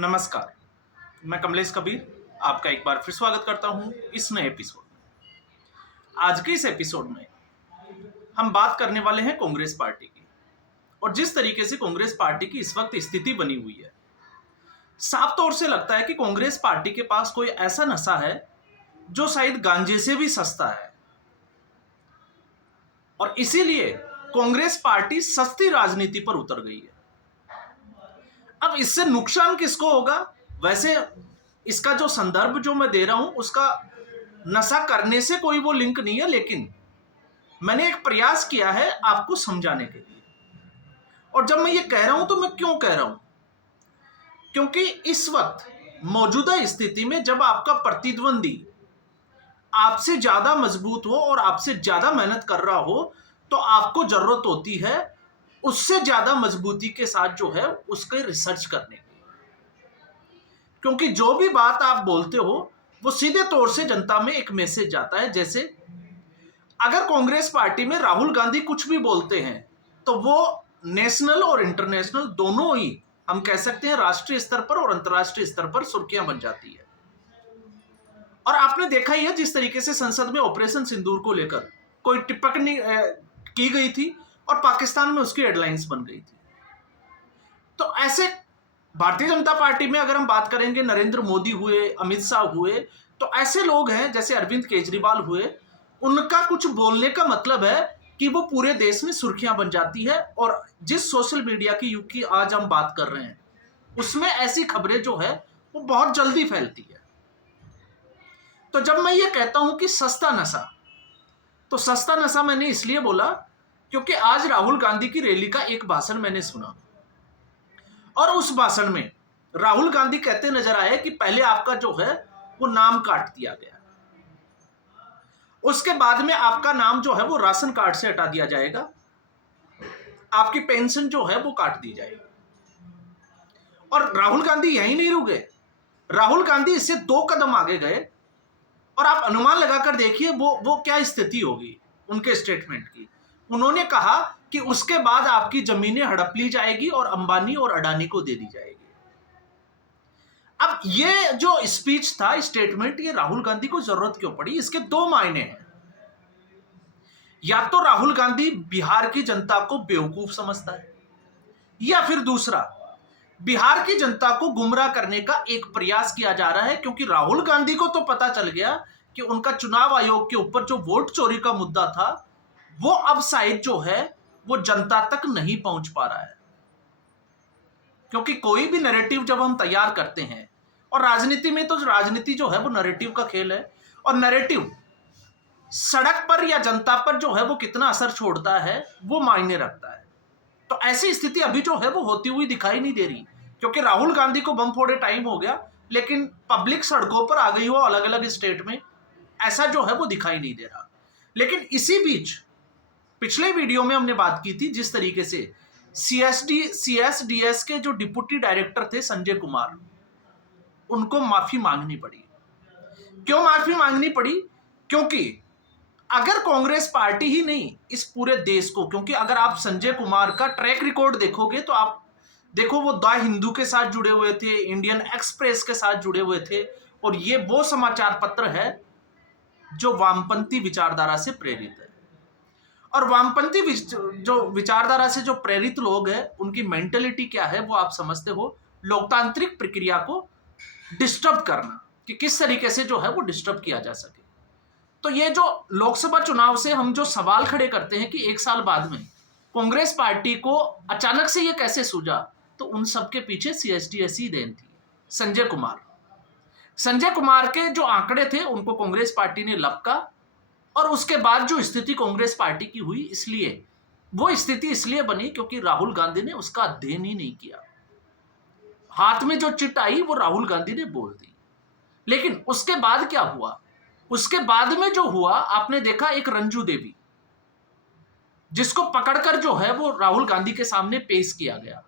नमस्कार, मैं कमलेश कबीर आपका एक बार फिर स्वागत करता हूं इस नए एपिसोड में। आज के इस एपिसोड में हम बात करने वाले हैं कांग्रेस पार्टी की और जिस तरीके से कांग्रेस पार्टी की इस वक्त स्थिति बनी हुई है, साफ तौर से लगता है कि कांग्रेस पार्टी के पास कोई ऐसा नशा है जो शायद गांजे से भी सस्ता है और इसीलिए कांग्रेस पार्टी सस्ती राजनीति पर उतर गई है। अब इससे नुकसान किसको होगा? वैसे इसका जो संदर्भ जो मैं दे रहा हूं उसका नशा करने से कोई वो लिंक नहीं है, लेकिन मैंने एक प्रयास किया है आपको समझाने के लिए। और जब मैं ये कह रहा हूं तो मैं क्यों कह रहा हूं? क्योंकि इस वक्त मौजूदा स्थिति में जब आपका प्रतिद्वंदी आपसे ज्यादा मजबूत हो और आपसे ज्यादा मेहनत कर रहा हो तो आपको जरूरत होती है उससे ज्यादा मजबूती के साथ जो है उसके रिसर्च करने की। क्योंकि जो भी बात आप बोलते हो वो सीधे तौर से जनता में एक मैसेज जाता है। जैसे अगर कांग्रेस पार्टी में राहुल गांधी कुछ भी बोलते हैं तो वो नेशनल और इंटरनेशनल दोनों ही, हम कह सकते हैं, राष्ट्रीय स्तर पर और अंतर्राष्ट्रीय स्तर पर सुर्खियां बन जाती है। और आपने देखा ही है जिस तरीके से संसद में ऑपरेशन सिंदूर को लेकर कोई टिप्पणी की गई थी और पाकिस्तान में उसकी हेडलाइंस बन गई थी। तो ऐसे भारतीय जनता पार्टी में अगर हम बात करेंगे, नरेंद्र मोदी हुए, अमित शाह हुए, तो ऐसे लोग हैं जैसे अरविंद केजरीवाल हुए, उनका कुछ बोलने का मतलब है कि वो पूरे देश में सुर्खियां बन जाती है। और जिस सोशल मीडिया की युग की आज हम बात कर रहे हैं उसमें ऐसी खबरें जो है वो बहुत जल्दी फैलती है। तो जब मैं ये कहता हूं कि सस्ता नशा, तो सस्ता नशा मैंने इसलिए बोला क्योंकि आज राहुल गांधी की रैली का एक भाषण मैंने सुना और उस भाषण में राहुल गांधी कहते नजर आए कि पहले आपका जो है वो नाम काट दिया गया, उसके बाद में आपका नाम जो है वो राशन कार्ड से हटा दिया जाएगा, आपकी पेंशन जो है वो काट दी जाएगी। और राहुल गांधी यहीं नहीं रुके, राहुल गांधी इससे 2 कदम आगे गए और आप अनुमान लगाकर देखिए वो क्या स्थिति होगी उनके स्टेटमेंट की। उन्होंने कहा कि उसके बाद आपकी जमीनें हड़प ली जाएगी और अंबानी और अडानी को दे दी जाएगी। अब ये जो स्पीच था, स्टेटमेंट, ये राहुल गांधी को जरूरत क्यों पड़ी? इसके 2 मायने हैं। या तो राहुल गांधी बिहार की जनता को बेवकूफ समझता है, या फिर दूसरा, बिहार की जनता को गुमराह करने का एक प्रयास किया जा रहा है। क्योंकि राहुल गांधी को तो पता चल गया कि उनका चुनाव आयोग के ऊपर जो वोट चोरी का मुद्दा था वो अब शायद जो है वो जनता तक नहीं पहुंच पा रहा है। क्योंकि कोई भी नैरेटिव जब हम तैयार करते हैं, और राजनीति में तो राजनीति जो है वो नैरेटिव का खेल है, और नैरेटिव सड़क पर या जनता पर जो है वो कितना असर छोड़ता है वो मायने रखता है। तो ऐसी स्थिति अभी जो है वो होती हुई दिखाई नहीं दे रही, क्योंकि राहुल गांधी को बम फोड़े टाइम हो गया लेकिन पब्लिक सड़कों पर आ गई हो अलग अलग स्टेट में, ऐसा जो है वो दिखाई नहीं दे रहा। लेकिन इसी बीच पिछले वीडियो में हमने बात की थी जिस तरीके से सीएसडीएस के जो डिप्टी डायरेक्टर थे संजय कुमार, उनको माफी मांगनी पड़ी। क्यों माफी मांगनी पड़ी? क्योंकि अगर कांग्रेस पार्टी ही नहीं, इस पूरे देश को, क्योंकि अगर आप संजय कुमार का ट्रैक रिकॉर्ड देखोगे तो आप देखो वो द हिंदू के साथ जुड़े हुए थे, इंडियन एक्सप्रेस के साथ जुड़े हुए थे, और ये वो समाचार पत्र है जो वामपंथी विचारधारा से प्रेरित है। और वामपंथी जो विचारधारा से जो प्रेरित लोग हैं उनकी मेंटेलिटी क्या है वो आप समझते हो। लोकतांत्रिक प्रक्रिया को डिस्टर्ब करना, कि किस तरीके से जो है वो डिस्टर्ब किया जा सके। तो ये जो लोकसभा चुनाव से हम जो सवाल खड़े करते हैं कि 1 साल बाद में कांग्रेस पार्टी को अचानक से ये कैसे सूझा, तो उन सबके पीछे सीएसडीएस ही देन थी। संजय कुमार के जो आंकड़े थे उनको कांग्रेस पार्टी ने लपका, और उसके बाद जो स्थिति कांग्रेस पार्टी की हुई, इसलिए वो स्थिति इसलिए बनी क्योंकि राहुल गांधी ने उसका अध्ययन ही नहीं किया। हाथ में जो चिट आई वो राहुल गांधी ने बोल दी। लेकिन उसके बाद क्या हुआ? उसके बाद में जो हुआ आपने देखा, एक रंजू देवी जिसको पकड़कर जो है वो राहुल गांधी के सामने पेश किया गया।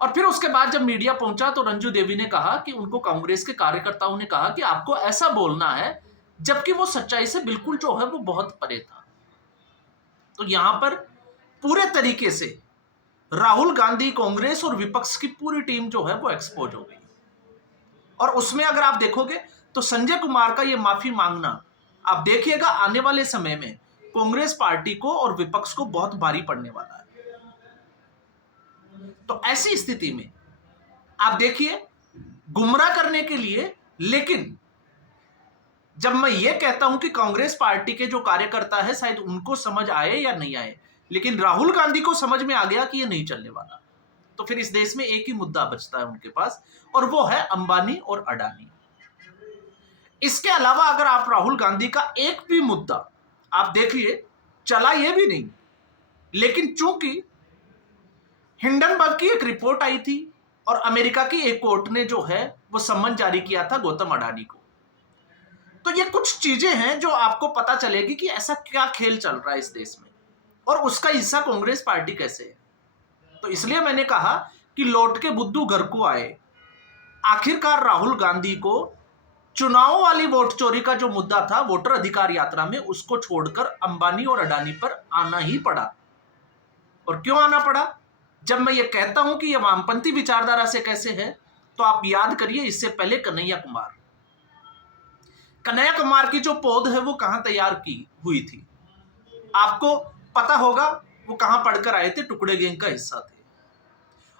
और फिर उसके बाद जब मीडिया पहुंचा तो रंजू देवी ने कहा कि उनको कांग्रेस के कार्यकर्ताओं ने कहा कि आपको ऐसा बोलना है, जबकि वो सच्चाई से बिल्कुल जो है वो बहुत परे था। तो यहां पर पूरे तरीके से राहुल गांधी, कांग्रेस और विपक्ष की पूरी टीम जो है वो एक्सपोज हो गई। और उसमें अगर आप देखोगे तो संजय कुमार का ये माफी मांगना आप देखिएगा आने वाले समय में कांग्रेस पार्टी को और विपक्ष को बहुत भारी पड़ने वाला है। तो ऐसी स्थिति में आप देखिए गुमराह करने के लिए, लेकिन जब मैं ये कहता हूं कि कांग्रेस पार्टी के जो कार्यकर्ता है शायद उनको समझ आए या नहीं आए, लेकिन राहुल गांधी को समझ में आ गया कि ये नहीं चलने वाला, तो फिर इस देश में एक ही मुद्दा बचता है उनके पास, और वो है अंबानी और अडानी। इसके अलावा अगर आप राहुल गांधी का एक भी मुद्दा आप देखिए, चला ये भी नहीं, लेकिन चूंकि हिंडनबर्ग की एक रिपोर्ट आई थी और अमेरिका की एक कोर्ट ने जो है वो सम्मन जारी किया था गौतम अडानी को, तो ये कुछ चीजें हैं जो आपको पता चलेगी कि ऐसा क्या खेल चल रहा है इस देश में और उसका हिस्सा कांग्रेस पार्टी कैसे है। तो इसलिए मैंने कहा कि लौट के बुद्धू घर को आए। आखिरकार राहुल गांधी को चुनाव वाली वोट चोरी का जो मुद्दा था वोटर अधिकार यात्रा में, उसको छोड़कर अंबानी और अडानी पर आना ही पड़ा। और क्यों आना पड़ा? जब मैं ये कहता हूं कि ये वामपंथी विचारधारा से कैसे है, तो आप याद करिए इससे पहले कन्हैया कुमार की जो पौध है वो कहां तैयार की हुई थी, आपको पता होगा वो कहां पढ़कर आए थे, टुकड़े गैंग का हिस्सा थे।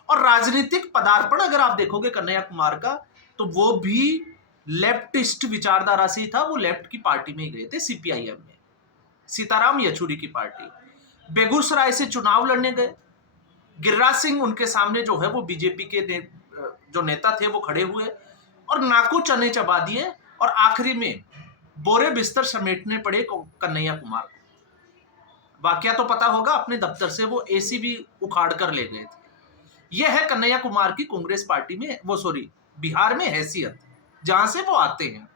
और राजनीतिक पदार्पण अगर आप देखोगे कन्हैया कुमार का, तो वो भी लेफ्टिस्ट विचारधारा से ही था, वो लेफ्ट की पार्टी में ही गए थे, सीपीआईएम में, सीताराम येचुरी की पार्टी। बेगूसराय से चुनाव लड़ने गए, गिरिराज सिंह उनके सामने जो है वो बीजेपी के जो नेता थे वो खड़े हुए और नाकू चने चबा दिए, और आखिरी में बोरे बिस्तर समेटने पड़े कन्हैया कुमार को। वाकया तो पता होगा, अपने दफ्तर से वो एसी भी उखाड़ कर ले गए थे। यह है कन्हैया कुमार की कांग्रेस पार्टी में, बिहार में हैसियत, जहां से वो आते हैं।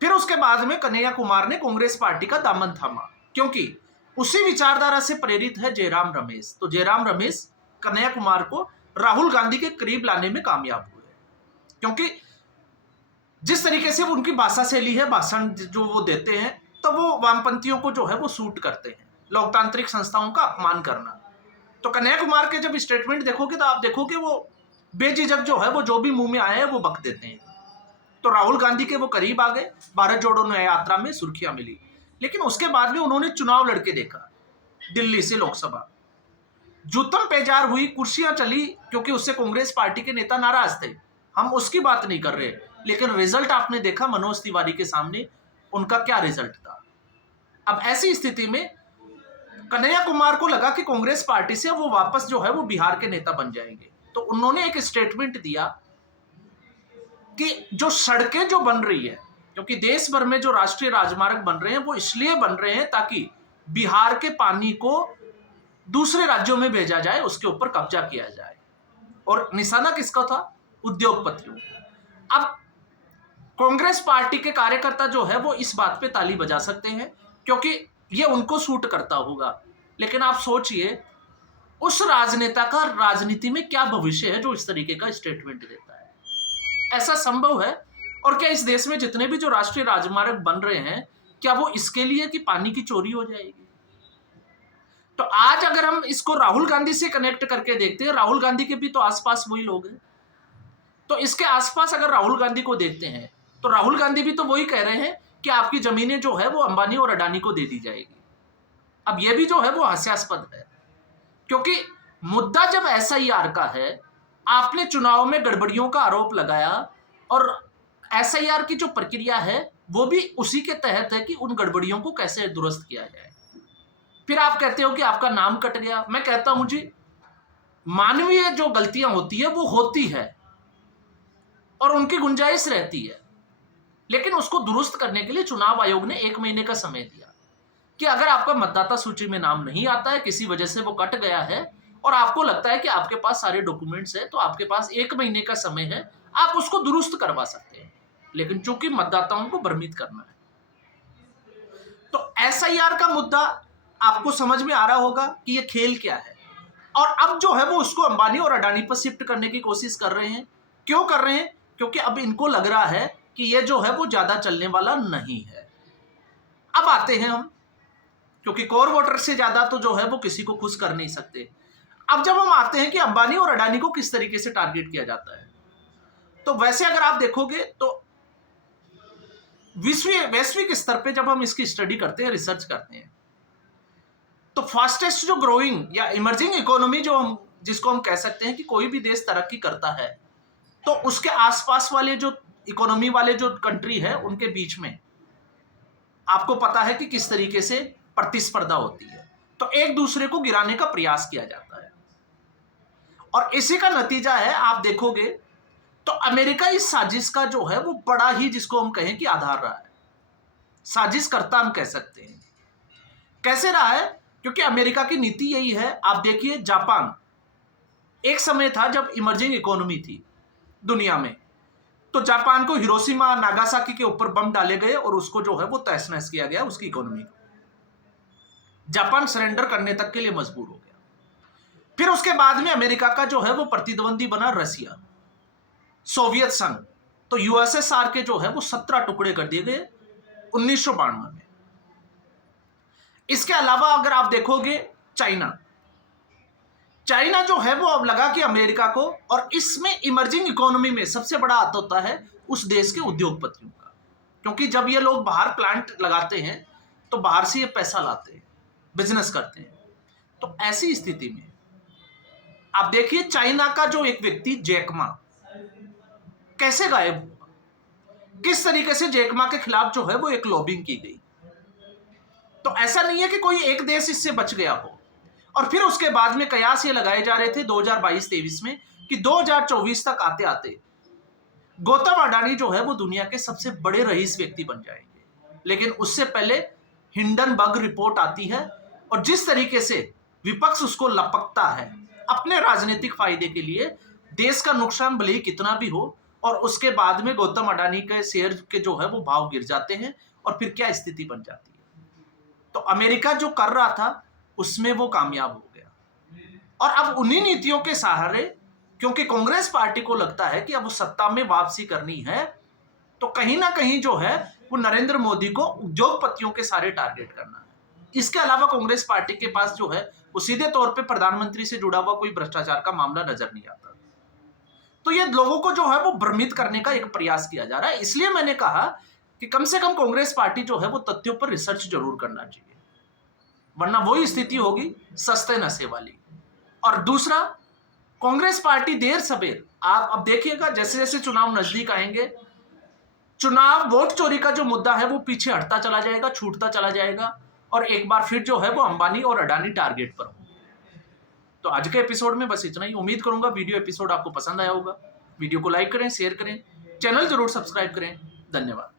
फिर उसके बाद में कन्हैया कुमार ने कांग्रेस पार्टी का दामन थामा, क्योंकि उसी विचारधारा से प्रेरित है जयराम रमेश। तो जयराम रमेश कन्हैया कुमार को राहुल गांधी के करीब लाने में कामयाब हुए, क्योंकि जिस तरीके से उनकी भाषा शैली है, भाषण जो वो देते हैं, तो वो वामपंथियों को जो है वो सूट करते हैं, लोकतांत्रिक संस्थाओं का अपमान करना। तो कन्हैया कुमार के जब स्टेटमेंट देखोगे तो आप देखोगे वो बेझिझक जो है वो जो भी मुंह में आए हैं वो बक देते हैं। तो राहुल गांधी के वो करीब आ गए, भारत जोड़ो न्याय यात्रा में सुर्खियां मिली, लेकिन उसके बाद में उन्होंने चुनाव लड़के देखा, दिल्ली से लोकसभा, जूतम पेजार हुई, कुर्सियां चली, क्योंकि उससे कांग्रेस पार्टी के नेता नाराज थे। हम उसकी बात नहीं कर रहे, लेकिन रिजल्ट आपने देखा मनोज तिवारी के सामने उनका क्या रिजल्ट था। अब ऐसी स्थिति में कन्हैया कुमार को लगा कि कांग्रेस पार्टी से वो वापस जो है वो बिहार के नेता बन जाएंगे, तो उन्होंने एक स्टेटमेंट दिया कि जो सड़कें जो बन रही है, क्योंकि देश भर में जो राष्ट्रीय राजमार्ग बन रहे हैं वो इसलिए बन रहे हैं ताकि बिहार के पानी को दूसरे राज्यों में भेजा जाए, उसके ऊपर कब्जा किया जाए। और निशाना किसका था? उद्योगपतियों। अब कांग्रेस पार्टी के कार्यकर्ता जो है वो इस बात पे ताली बजा सकते हैं क्योंकि ये उनको सूट करता होगा, लेकिन आप सोचिए उस राजनेता का राजनीति में क्या भविष्य है जो इस तरीके का स्टेटमेंट देता है? ऐसा संभव है? और क्या इस देश में जितने भी जो राष्ट्रीय राजमार्ग बन रहे हैं, क्या वो इसके लिए कि पानी की चोरी हो जाएगी? तो आज अगर हम इसको राहुल गांधी से कनेक्ट करके देखते हैं, राहुल गांधी के भी तो आसपास वही लोग हैं, तो इसके आसपास अगर राहुल गांधी को देखते हैं तो राहुल गांधी भी तो वही कह रहे हैं कि आपकी जमीनें जो है वो अंबानी और अडानी को दे दी जाएगी। अब ये भी जो है वो हास्यास्पद है, क्योंकि मुद्दा जब एसआईआर का है, आपने चुनाव में गड़बड़ियों का आरोप लगाया और एसआईआर की जो प्रक्रिया है वो भी उसी के तहत है कि उन गड़बड़ियों को कैसे दुरुस्त किया जाए। फिर आप कहते हो कि आपका नाम कट गया। मैं कहता हूं जी, मानवीय जो गलतियां होती है वो होती है और उनकी गुंजाइश रहती है, लेकिन उसको दुरुस्त करने के लिए चुनाव आयोग ने 1 महीने का समय दिया कि अगर आपका मतदाता सूची में नाम नहीं आता है, किसी वजह से वो कट गया है और आपको लगता है कि आपके पास सारे डॉक्यूमेंट्स है, तो आपके पास 1 महीने का समय है, आप उसको दुरुस्त करवा सकते हैं। लेकिन चूंकि मतदाताओं को भ्रमित करना है, तो एसआईआर का मुद्दा आपको समझ में आ रहा होगा कि ये खेल क्या है। और अब जो है वो उसको अंबानी और अडानी पर शिफ्ट करने की कोशिश कर रहे हैं। क्यों कर रहे हैं? क्योंकि अब इनको लग रहा है कि ये जो है वो ज्यादा चलने वाला नहीं है। अब आते हैं हम, क्योंकि कोर वोटर से ज्यादा तो जो है वो किसी को खुश कर नहीं सकते। अब जब हम आते हैं कि अंबानी और अडानी को किस तरीके से टारगेट किया जाता है, तो वैसे अगर आप देखोगे तो वैश्विक स्तर पे जब हम इसकी स्टडी करते हैं, रिसर्च करते हैं, तो फास्टेस्ट जो ग्रोइंग या इमर्जिंग इकोनॉमी जो हम जिसको हम कह सकते हैं कि कोई भी देश तरक्की करता है, तो उसके आसपास वाले जो इकोनॉमी वाले जो कंट्री है उनके बीच में आपको पता है कि किस तरीके से प्रतिस्पर्धा होती है, तो एक दूसरे को गिराने का प्रयास किया जाता है। और इसी का नतीजा है, आप देखोगे तो अमेरिका इस साजिश का जो है वो बड़ा ही, जिसको हम कहें कि आधार रहा है, साजिश करता हम कह सकते हैं। कैसे रहा है? क्योंकि अमेरिका की नीति यही है। आप देखिए, जापान एक समय था जब इमर्जिंग इकोनॉमी थी दुनिया में, तो जापान को हिरोशिमा नागासाकी के ऊपर बम डाले गए और उसको जो है वो तहस नहस किया गया, उसकी इकोनॉमी को। जापान सरेंडर करने तक के लिए मजबूर हो गया। फिर उसके बाद में अमेरिका का जो है वो प्रतिद्वंदी बना रसिया, सोवियत संघ। तो यूएसएसआर के जो है वो 17 टुकड़े कर दिए गए 1992 में। इसके अलावा अगर आप देखोगे चाइना जो है वो अब लगा कि अमेरिका को, और इसमें इमर्जिंग इकोनॉमी में सबसे बड़ा हाथ होता है उस देश के उद्योगपतियों का, क्योंकि जब ये लोग बाहर प्लांट लगाते हैं तो बाहर से ये पैसा लाते हैं, बिजनेस करते हैं। तो ऐसी स्थिति में आप देखिए, चाइना का जो एक व्यक्ति जैक मा कैसे गायब हुआ, किस तरीके से जैक मा के खिलाफ जो है वो एक लॉबिंग की गई। तो ऐसा नहीं है कि कोई एक देश इससे बच गया हो। और फिर उसके बाद में कयास ये लगाए जा रहे थे 2022-23 में कि 2024 तक आते आते गौतम अडानी जो है वो दुनिया के सबसे बड़े रईस व्यक्ति बन जाएंगे। लेकिन उससे पहले हिंडनबर्ग रिपोर्ट आती है, और जिस तरीके से विपक्ष उसको लपकता है अपने राजनीतिक फायदे के लिए, देश का नुकसान भले ही कितना भी हो, और उसके बाद में गौतम अडानी के शेयर के जो है वो भाव गिर जाते हैं, और फिर क्या स्थिति बन जाती है। तो अमेरिका जो कर रहा था उसमें वो कामयाब हो गया। और अब उन्हीं नीतियों के सहारे, क्योंकि कांग्रेस पार्टी को लगता है कि अब वो सत्ता में वापसी करनी है, तो कहीं ना कहीं जो है वो नरेंद्र मोदी को उद्योगपतियों के सारे टारगेट करना है। इसके अलावा कांग्रेस पार्टी के पास जो है वो सीधे तौर पे प्रधानमंत्री से जुड़ा हुआ कोई भ्रष्टाचार का मामला नजर नहीं आता। तो ये लोगों को जो है वो भ्रमित करने का एक प्रयास किया जा रहा है। इसलिए मैंने कहा कि कम से कम कांग्रेस पार्टी जो है वो तथ्यों पर रिसर्च जरूर करना चाहिए, वरना वही स्थिति होगी सस्ते नशे वाली। और दूसरा, कांग्रेस पार्टी देर सवेर, आप अब देखिएगा जैसे जैसे चुनाव नजदीक आएंगे, चुनाव वोट चोरी का जो मुद्दा है वो पीछे हटता चला जाएगा, छूटता चला जाएगा, और एक बार फिर जो है वो अंबानी और अडानी टारगेट पर होंगे। तो आज के एपिसोड में बस इतना ही। उम्मीद करूंगा वीडियो एपिसोड आपको पसंद आया होगा। वीडियो को लाइक करें, शेयर करें, चैनल जरूर सब्सक्राइब करें। धन्यवाद।